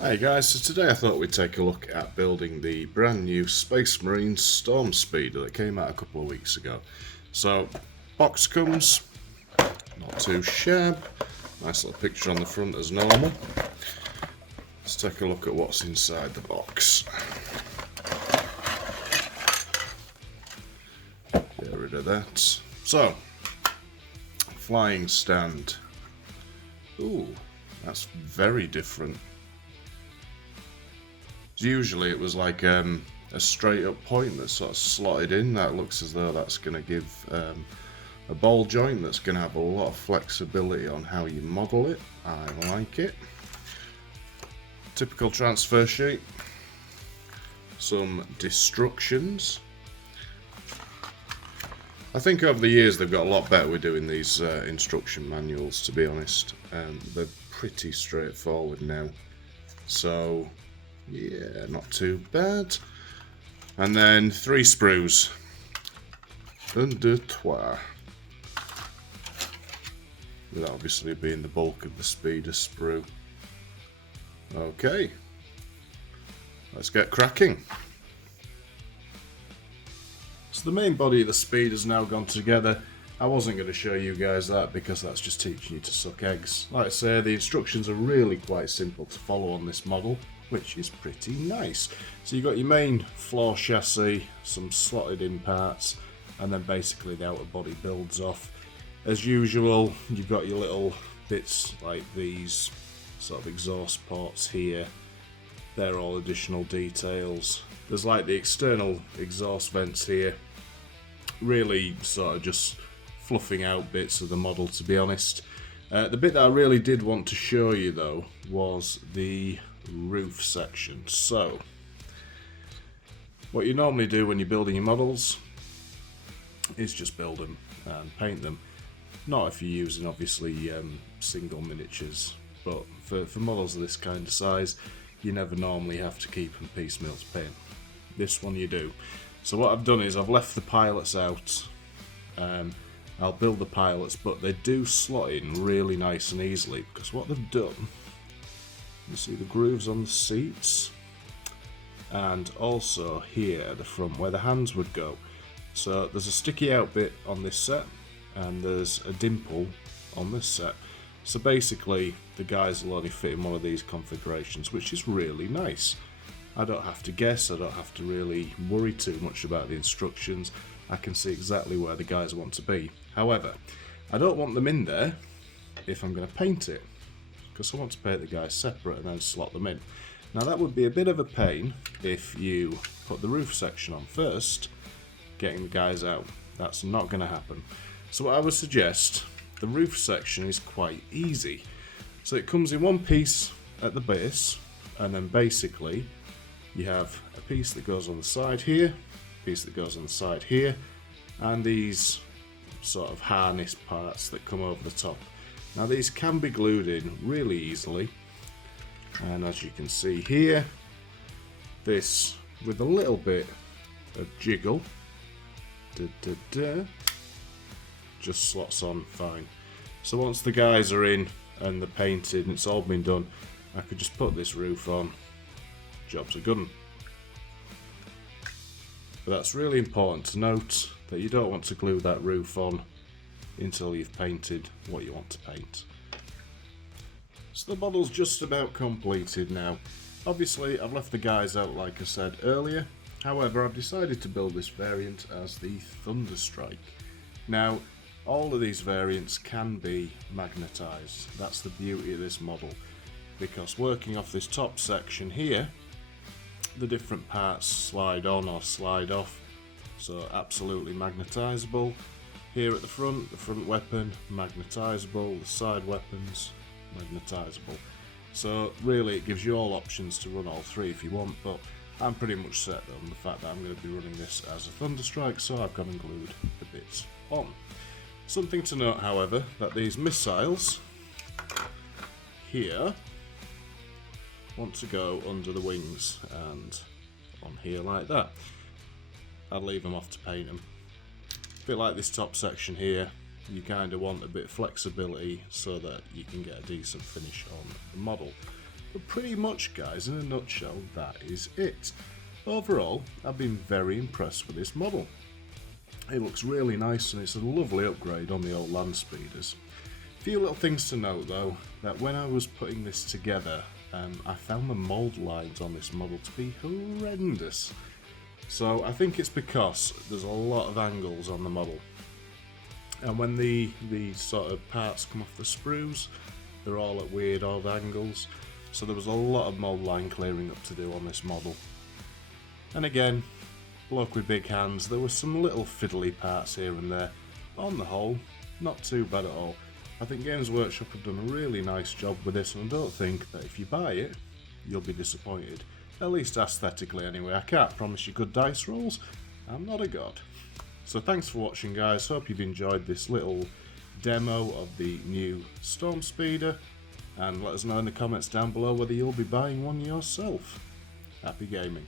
Hi guys, so today I thought we'd take a look at building the brand new Space Marine Storm Speeder that came out a couple of weeks ago. So, box comes, not too shabby, nice little picture on the front as normal. Let's take a look at what's inside the box. Get rid of that. So, flying stand. Ooh, that's very different. Usually it was like a straight up point that's sort of slotted in. That looks as though that's going to give a ball joint that's going to have a lot of flexibility on how you model it. I like it. Typical transfer sheet. Some destructions. I think over the years they've got a lot better with doing these instruction manuals, to be honest. They're pretty straightforward now. So yeah, not too bad. And then 3 sprues. 1, 2, 3. That obviously being the bulk of the speeder sprue. Okay. Let's get cracking. So the main body of the speeder's now gone together. I wasn't going to show you guys that because that's just teaching you to suck eggs. Like I say, the instructions are really quite simple to follow on this model, which is pretty nice. So you've got your main floor chassis, some slotted in parts, and then basically the outer body builds off. As usual, you've got your little bits like these sort of exhaust ports here. They're all additional details. There's like the external exhaust vents here. Really sort of just fluffing out bits of the model, to be honest. The bit that I really did want to show you though was the roof section. So what you normally do when you're building your models is just build them and paint them. Not if you're using obviously single miniatures, but for models of this kind of size you never normally have to keep them piecemeal to paint. This one you do. So what I've done is I've left the pilots out. I'll build the pilots, but they do slot in really nice and easily because what they've done, you see the grooves on the seats, and also here at the front where the hands would go. So there's a sticky out bit on this set, and there's a dimple on this set. So basically the guys will only fit in one of these configurations, which is really nice. I don't have to guess, I don't have to really worry too much about the instructions. I can see exactly where the guys want to be. However, I don't want them in there if I'm going to paint it, because I want to paint the guys separate and then slot them in. Now that would be a bit of a pain if you put the roof section on first, getting the guys out. That's not going to happen. So what I would suggest, the roof section is quite easy. So it comes in one piece at the base, and then basically you have a piece that goes on the side here, a piece that goes on the side here, and these sort of harness parts that come over the top. Now these can be glued in really easily, and as you can see here, this with a little bit of jiggle just slots on fine. So once the guys are in and they're painted and it's all been done, I could just put this roof on. Job's a good one. But that's really important to note, that you don't want to glue that roof on until you've painted what you want to paint. So the model's just about completed now. Obviously I've left the guys out like I said earlier, however I've decided to build this variant as the Thunderstrike. Now all of these variants can be magnetised. That's the beauty of this model, because working off this top section here, the different parts slide on or slide off, so absolutely magnetisable. Here at the front weapon, magnetisable, the side weapons, magnetisable. So really it gives you all options to run all 3 if you want, but I'm pretty much set on the fact that I'm going to be running this as a Thunderstrike, so I've gone and glued the bits on. Something to note, however, that these missiles here want to go under the wings and on here like that. I'd leave them off to paint them. A bit like this top section here, you kind of want a bit of flexibility so that you can get a decent finish on the model. But pretty much, guys, in a nutshell, that is it. Overall, I've been very impressed with this model. It looks really nice and it's a lovely upgrade on the old land speeders. Few little things to note though, that when I was putting this together, I found the mould lines on this model to be horrendous. So I think it's because there's a lot of angles on the model. And when the sort of parts come off the sprues, they're all at weird odd angles. So there was a lot of mould line clearing up to do on this model. And again, bloke with big hands, there were some little fiddly parts here and there. But on the whole, not too bad at all. I think Games Workshop have done a really nice job with this, and I don't think that if you buy it, you'll be disappointed. At least aesthetically anyway. I can't promise you good dice rolls, I'm not a god. So thanks for watching, guys. Hope you've enjoyed this little demo of the new Storm Speeder, and let us know in the comments down below whether you'll be buying one yourself. Happy gaming.